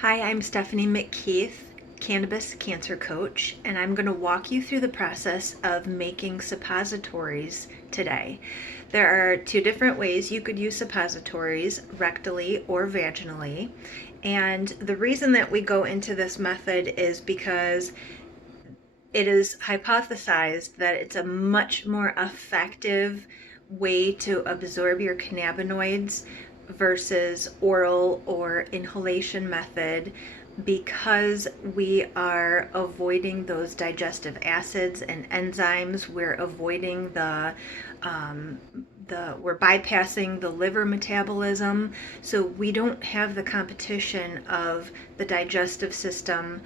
Hi, I'm Stephanie McKeith, Cannabis Cancer Coach, and I'm going to walk you through the process of making suppositories today. There are two different ways you could use suppositories, rectally or vaginally. And the reason that we go into this method is because it is hypothesized that it's a much more effective way to absorb your cannabinoids versus oral or inhalation method because we are avoiding those digestive acids and enzymes. We're avoiding we're bypassing the liver metabolism, so we don't have the competition of the digestive system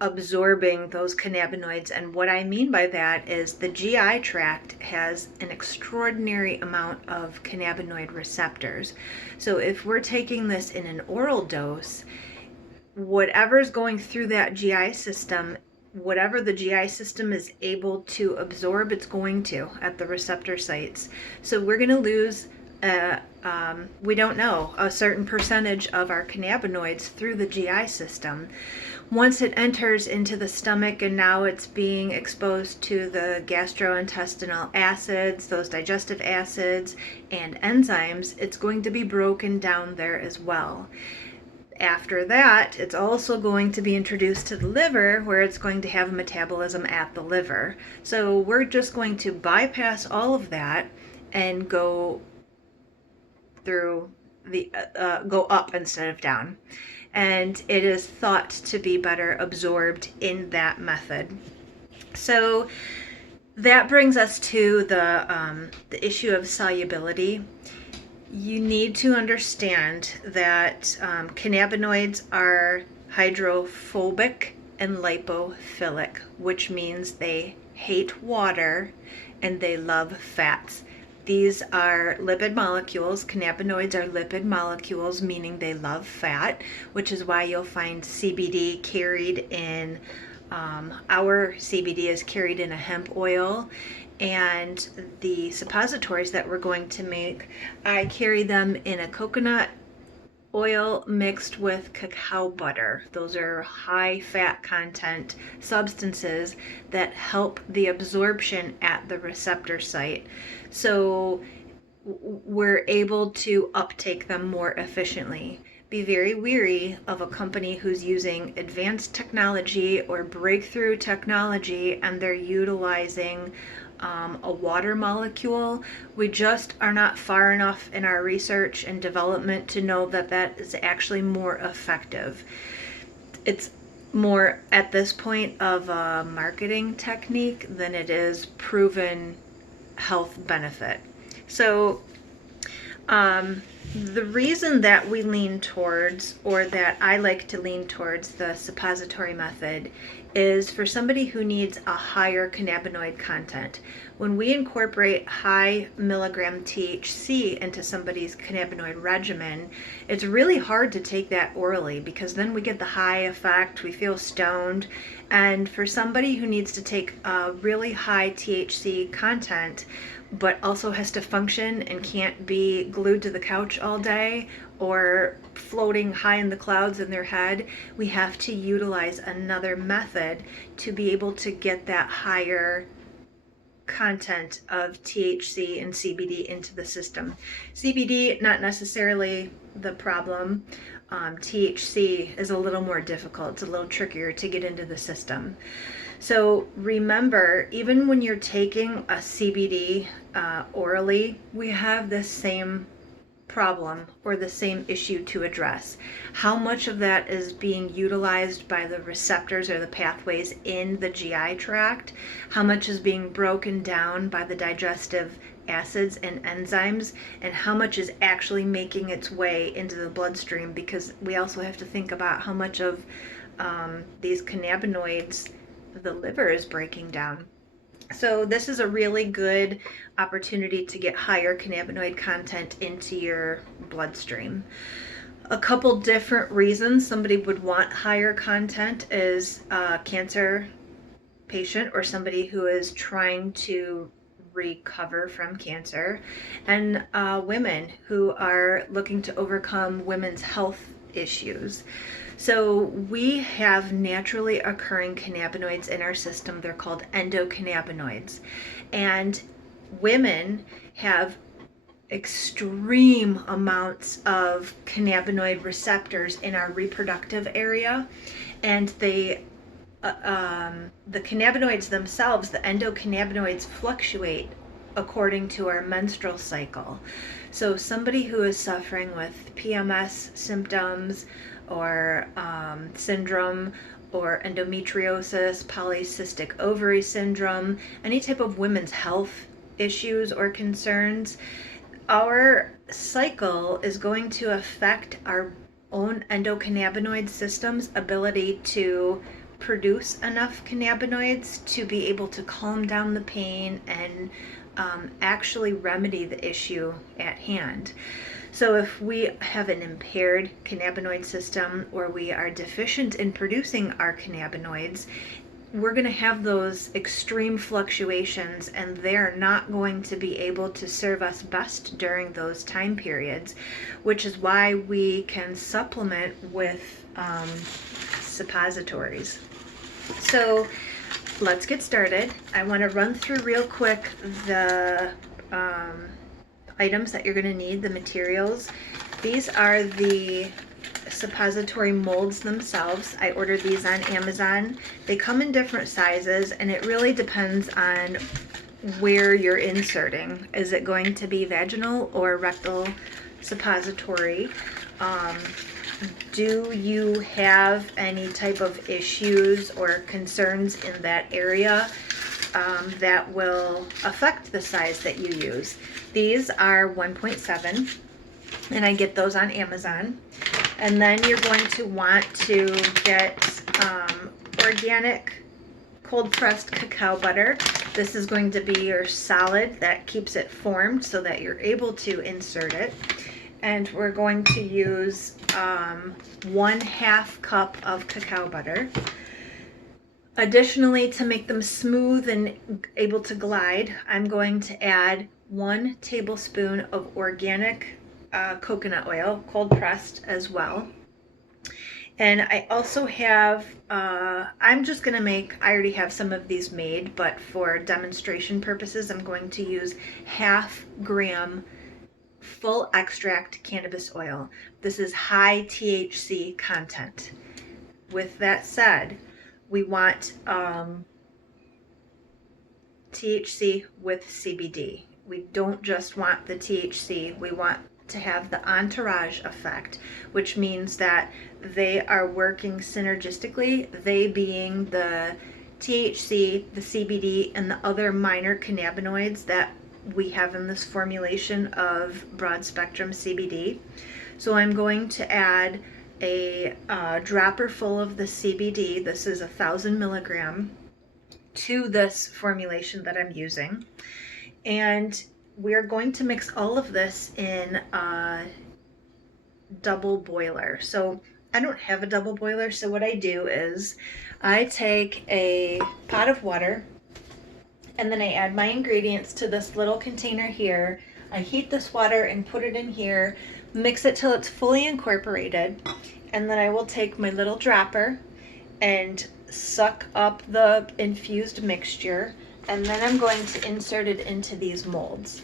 absorbing those cannabinoids. And what I mean by that is the GI tract has an extraordinary amount of cannabinoid receptors. So if we're taking this in an oral dose, whatever's going through that GI system, whatever the GI system is able to absorb, it's going to at the receptor sites. So we're going to lose we don't know, a certain percentage of our cannabinoids through the GI system. Once it enters into the stomach and now it's being exposed to the gastrointestinal acids, those digestive acids and enzymes, it's going to be broken down there as well. After that, it's also going to be introduced to the liver, where it's going to have metabolism at the liver. So we're just going to bypass all of that and go through the go up instead of down, and it is thought to be better absorbed in that method. So that brings us to the issue of solubility. You need to understand that cannabinoids are hydrophobic and lipophilic, which means they hate water and they love fats. These are lipid molecules. Cannabinoids are lipid molecules, meaning they love fat, which is why you'll find CBD carried in, our CBD is carried in a hemp oil. And the suppositories that we're going to make, I carry them in a coconut oil mixed with cacao butter. Those are high fat content substances that help the absorption at the receptor site. So we're able to uptake them more efficiently. Be very wary of a company who's using advanced technology or breakthrough technology and they're utilizing a water molecule. We just are not far enough in our research and development to know that that is actually more effective. It's more at this point of a marketing technique than it is proven health benefit. So the reason that we lean towards, or that I like to lean towards, the suppository method is for somebody who needs a higher cannabinoid content. When we incorporate high milligram THC into somebody's cannabinoid regimen, it's really hard to take that orally because then we get the high effect, we feel stoned. And for somebody who needs to take a really high THC content, but also has to function and can't be glued to the couch all day or floating high in the clouds in their head, we have to utilize another method to be able to get that higher content of THC and CBD into the system. CBD, not necessarily the problem. THC is a little more difficult. It's a little trickier to get into the system. So remember, even when you're taking a CBD orally, we have this same problem or the same issue to address. How much of that is being utilized by the receptors or the pathways in the GI tract? How much is being broken down by the digestive acids and enzymes? And how much is actually making its way into the bloodstream? Because we also have to think about how much of these cannabinoids the liver is breaking down. So this is a really good opportunity to get higher cannabinoid content into your bloodstream. A couple different reasons somebody would want higher content is a cancer patient or somebody who is trying to recover from cancer, and women who are looking to overcome women's health issues. So we have naturally occurring cannabinoids in our system. They're called endocannabinoids. And women have extreme amounts of cannabinoid receptors in our reproductive area, and the cannabinoids themselves, the endocannabinoids, fluctuate according to our menstrual cycle. So somebody who is suffering with PMS symptoms or syndrome or endometriosis, polycystic ovary syndrome, any type of women's health issues or concerns, our cycle is going to affect our own endocannabinoid system's ability to produce enough cannabinoids to be able to calm down the pain and actually remedy the issue at hand. So if we have an impaired cannabinoid system, or we are deficient in producing our cannabinoids, we're going to have those extreme fluctuations, and they're not going to be able to serve us best during those time periods, which is why we can supplement with suppositories. So let's get started. I want to run through real quick the items that you're going to need, the materials. These are the suppository molds themselves. I ordered these on Amazon. They come in different sizes, and it really depends on where you're inserting. Is it going to be vaginal or rectal suppository? Do you have any type of issues or concerns in that area that will affect the size that you use? These are 1.7, and I get those on Amazon. And then you're going to want to get organic cold pressed cacao butter. This is going to be your solid that keeps it formed so that you're able to insert it. And we're going to use 1/2 cup of cacao butter. Additionally, to make them smooth and able to glide, I'm going to add 1 tablespoon of organic coconut oil, cold pressed as well. And I also have, I'm just going to make, I already have some of these made, but for demonstration purposes, I'm going to use 1/2 gram full extract cannabis oil. This is high THC content. With that said, we want THC with CBD. We don't just want the THC, we want to have the entourage effect, which means that they are working synergistically, they being the THC, the CBD, and the other minor cannabinoids that we have in this formulation of broad spectrum CBD. So I'm going to add a dropper full of the CBD, this is 1,000 milligram, to this formulation that I'm using. And we're going to mix all of this in a double boiler. So I don't have a double boiler, so what I do is I take a pot of water, and then I add my ingredients to this little container here. I heat this water and put it in here, mix it till it's fully incorporated, and then I will take my little dropper and suck up the infused mixture, and then I'm going to insert it into these molds.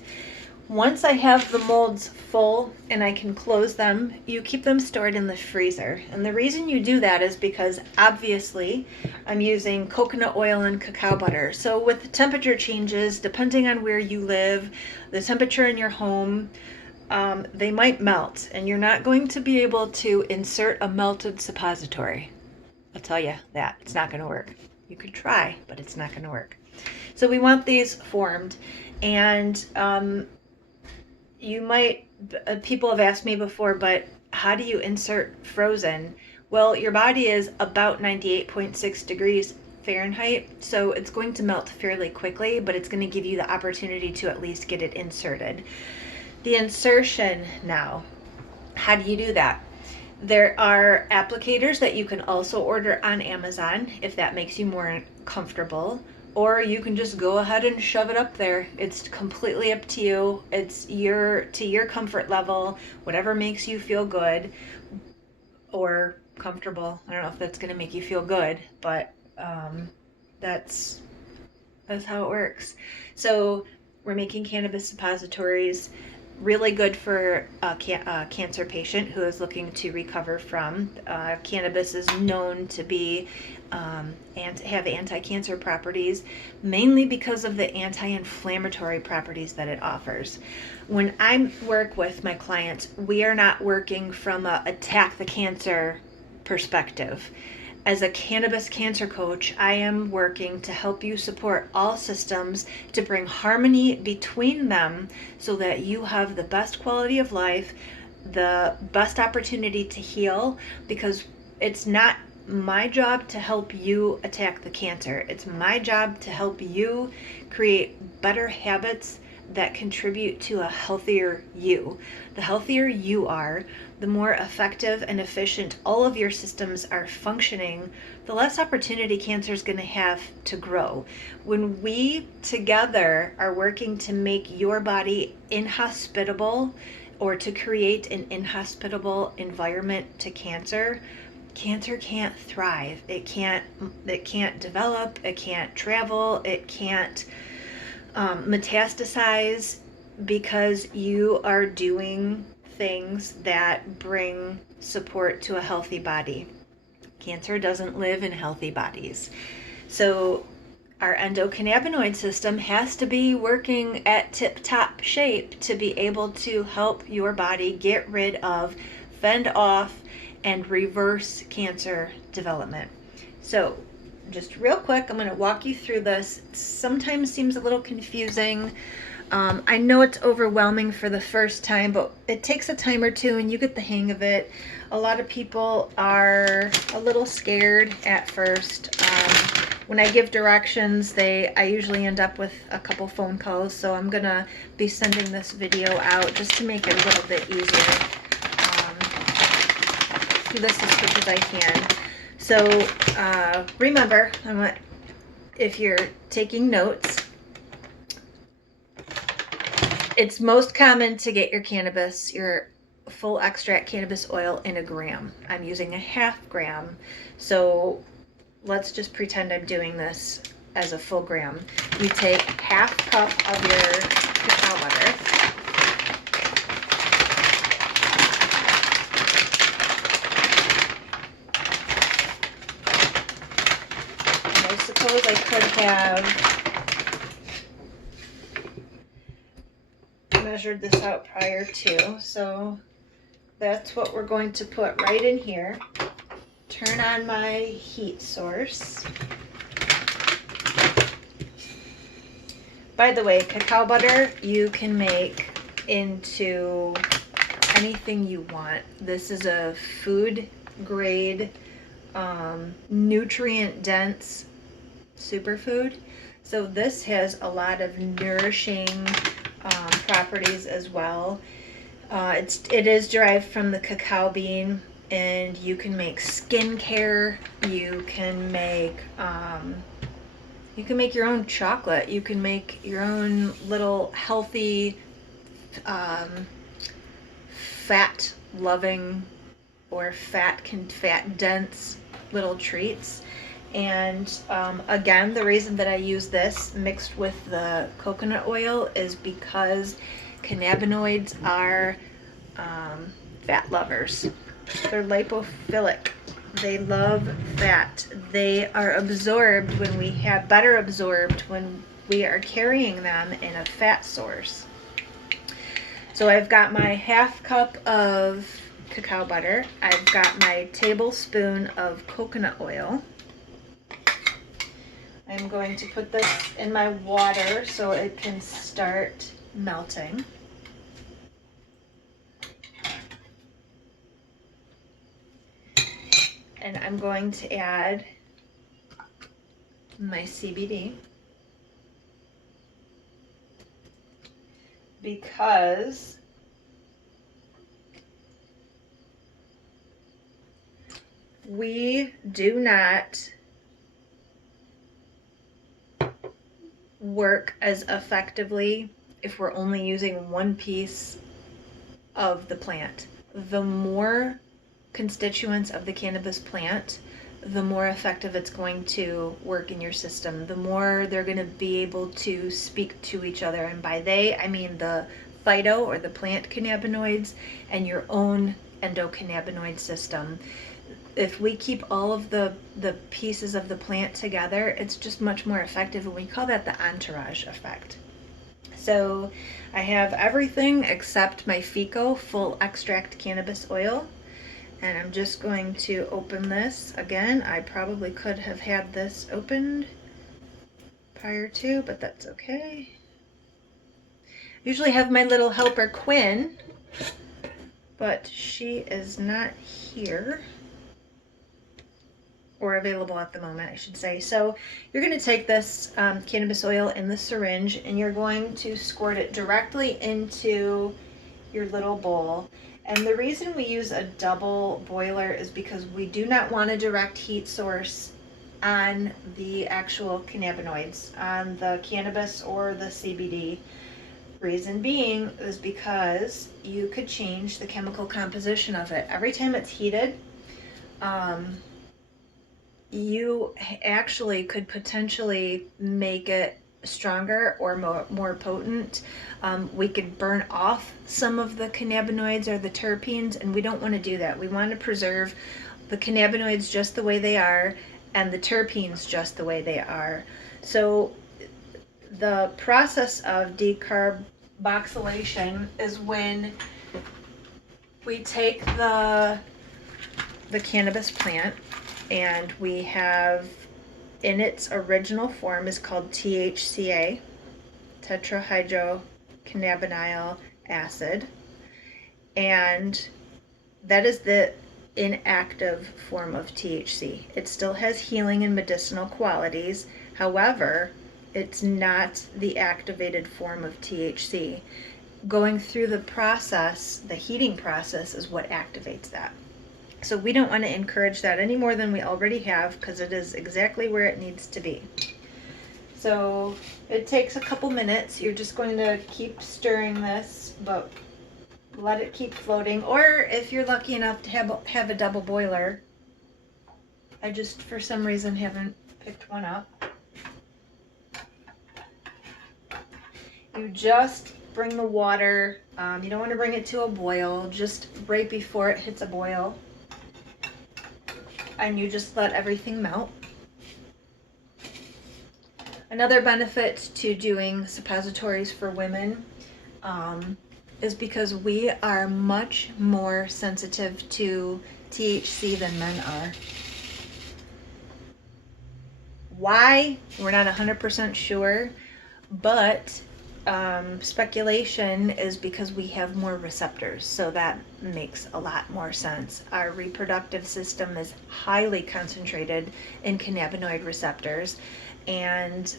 Once I have the molds full and I can close them, you keep them stored in the freezer. And the reason you do that is because obviously I'm using coconut oil and cacao butter. So with the temperature changes, depending on where you live, the temperature in your home, they might melt, and you're not going to be able to insert a melted suppository. I'll tell you that, it's not going to work. You could try, but it's not going to work. So we want these formed, and you might, people have asked me before, but how do you insert frozen? Well, your body is about 98.6 degrees Fahrenheit, so it's going to melt fairly quickly, but it's going to give you the opportunity to at least get it inserted. The insertion now, how do you do that? There are applicators that you can also order on Amazon if that makes you more comfortable, or you can just go ahead and shove it up there. It's completely up to you. It's to your comfort level, whatever makes you feel good. or comfortable. I don't know if that's going to make you feel good, but that's how it works. So we're making cannabis suppositories, really good for a cancer patient who is looking to recover from. Cannabis is known to be and have anti-cancer properties, mainly because of the anti-inflammatory properties that it offers. When I work with my clients, we are not working from a attack the cancer perspective. As a cannabis cancer coach, I am working to help you support all systems to bring harmony between them so that you have the best quality of life, the best opportunity to heal, because it's not my job to help you attack the cancer. It's my job to help you create better habits that contribute to a healthier you. The healthier you are, the more effective and efficient all of your systems are functioning, the less opportunity cancer is going to have to grow. When we together are working to make your body inhospitable or to create an inhospitable environment to cancer, cancer can't thrive. It can't develop, it can't travel, it can't metastasize, because you are doing things that bring support to a healthy body. Cancer doesn't live in healthy bodies. So our endocannabinoid system has to be working at tip-top shape to be able to help your body get rid of, fend off, and reverse cancer development. So just real quick, I'm going to walk you through this. It sometimes seems a little confusing. I know it's overwhelming for the first time, but it takes a time or two and you get the hang of it. A lot of people are a little scared at first. When I give directions, I usually end up with a couple phone calls, so I'm going to be sending this video out just to make it a little bit easier. Do this as quick as I can. So remember, if you're taking notes, it's most common to get your full extract cannabis oil in a gram. I'm using a 1/2 gram. So let's just pretend I'm doing this as a full gram. You take 1/2 cup of your cacao butter. And I suppose I could have measured this out prior to, so that's what we're going to put right in here. Turn on my heat source. By the way, cacao butter you can make into anything you want. This is a food grade, nutrient dense superfood. So this has a lot of nourishing properties as well. It is derived from the cacao bean, and you can make skincare. You can make your own chocolate. You can make your own little healthy, fat loving or fat dense little treats. And again, the reason that I use this mixed with the coconut oil is because cannabinoids are fat lovers. They're lipophilic. They love fat. They are absorbed better absorbed when we are carrying them in a fat source. So I've got my 1/2 cup of cacao butter. I've got my tablespoon of coconut oil. I'm going to put this in my water so it can start melting. And I'm going to add my CBD, because we do not work as effectively if we're only using one piece of the plant. The more constituents of the cannabis plant, the more effective it's going to work in your system, the more they're going to be able to speak to each other. And by they, I mean the phyto or the plant cannabinoids and your own endocannabinoid system. If we keep all of the pieces of the plant together, it's just much more effective, and we call that the entourage effect. So I have everything except my FICO full extract cannabis oil, and I'm just going to open this. Again, I probably could have had this opened prior to, but that's okay. I usually have my little helper Quinn, but she is not here, or available at the moment, I should say. So you're going to take this cannabis oil in the syringe, and you're going to squirt it directly into your little bowl. And the reason we use a double boiler is because we do not want a direct heat source on the actual cannabinoids, on the cannabis or the CBD. Reason being is because you could change the chemical composition of it. Every time it's heated, you actually could potentially make it stronger or more potent. We could burn off some of the cannabinoids or the terpenes, and we don't want to do that. We want to preserve the cannabinoids just the way they are and the terpenes just the way they are. So the process of decarboxylation is when we take the cannabis plant, and we have, in its original form, is called THCA, tetrahydrocannabinol acid, and that is the inactive form of THC. It still has healing and medicinal qualities. However, it's not the activated form of THC. Going through the process, the heating process, is what activates that. So we don't want to encourage that any more than we already have, because it is exactly where it needs to be. So it takes a couple minutes. You're just going to keep stirring this, but let it keep floating. Or if you're lucky enough to have a double boiler, I just for some reason haven't picked one up. You just bring the water, you don't want to bring it to a boil, just right before it hits a boil. And you just let everything melt. Another benefit to doing suppositories for women is because we are much more sensitive to THC than men are. Why? We're not 100% sure, but speculation is because we have more receptors, so that makes a lot more sense. Our reproductive system is highly concentrated in cannabinoid receptors, and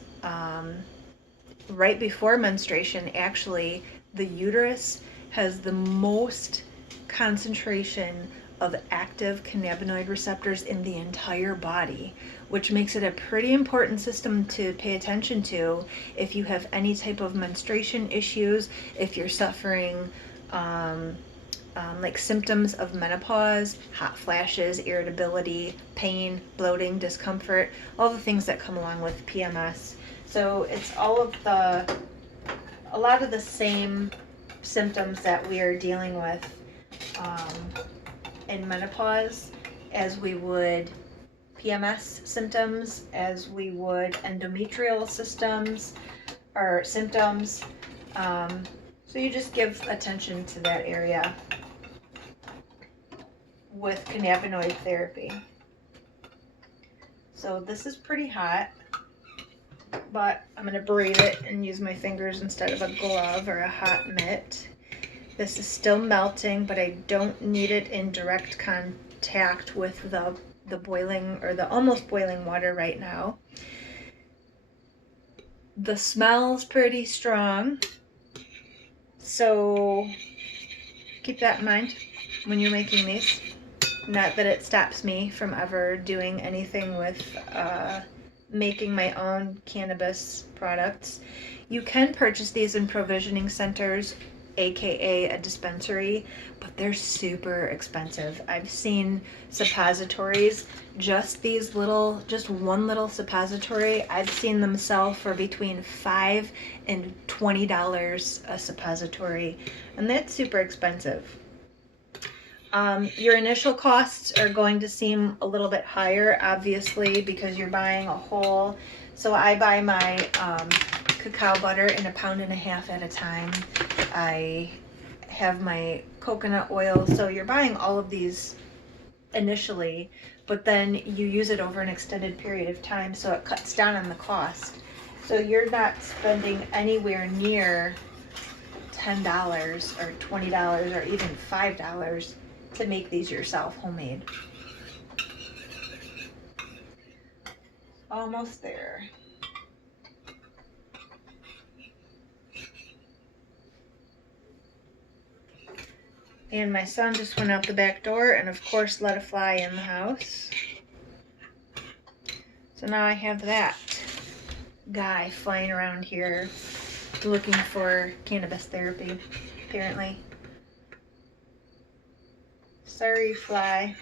right before menstruation, actually, the uterus has the most concentration of active cannabinoid receptors in the entire body, which makes it a pretty important system to pay attention to if you have any type of menstruation issues, if you're suffering like symptoms of menopause, hot flashes, irritability, pain, bloating, discomfort, all the things that come along with PMS. So it's a lot of the same symptoms that we are dealing with in menopause as we would PMS symptoms, as we would endometrial symptoms. So you just give attention to that area with cannabinoid therapy. So this is pretty hot, but I'm going to braid it and use my fingers instead of a glove or a hot mitt. This is still melting, but I don't need it in direct contact with the boiling or the almost boiling water right now. The smell's pretty strong, so keep that in mind when you're making these. Not that it stops me from ever doing anything with making my own cannabis products. You can purchase these in provisioning centers aka a dispensary, but they're super expensive. I've seen suppositories, just these little, just one little suppository, I've seen them sell for between $5 and $20 a suppository, and that's super expensive. Your initial costs are going to seem a little bit higher, obviously, because you're buying a whole. So I buy my cacao butter in 1.5 pounds at a time. I have my coconut oil. So you're buying all of these initially, but then you use it over an extended period of time, so it cuts down on the cost. So you're not spending anywhere near $10 or $20 or even $5 to make these yourself homemade. Almost there. And my son just went out the back door and of course let a fly in the house. So now I have that guy flying around here looking for cannabis therapy, apparently. Sorry, fly.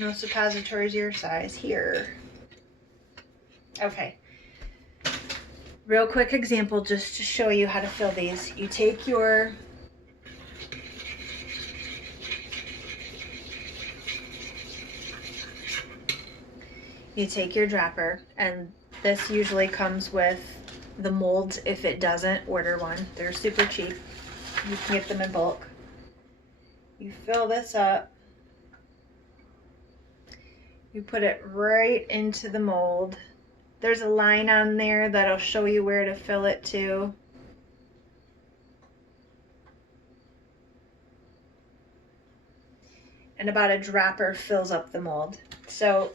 No suppositories your size here. Okay. Real quick example just to show you how to fill these. You take your dropper, and this usually comes with the molds. If it doesn't, order one. They're super cheap. You can get them in bulk. You fill this up. You put it right into the mold. There's a line on there that'll show you where to fill it to. And about a dropper fills up the mold. So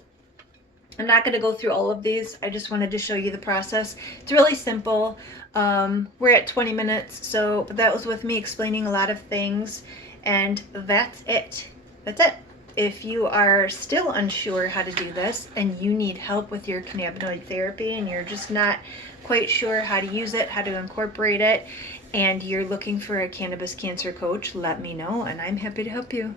I'm not going to go through all of these. I just wanted to show you the process. It's really simple. We're at 20 minutes, so that was with me explaining a lot of things, and that's it. That's it. If you are still unsure how to do this and you need help with your cannabinoid therapy and you're just not quite sure how to use it, how to incorporate it, and you're looking for a cannabis cancer coach, let me know and I'm happy to help you.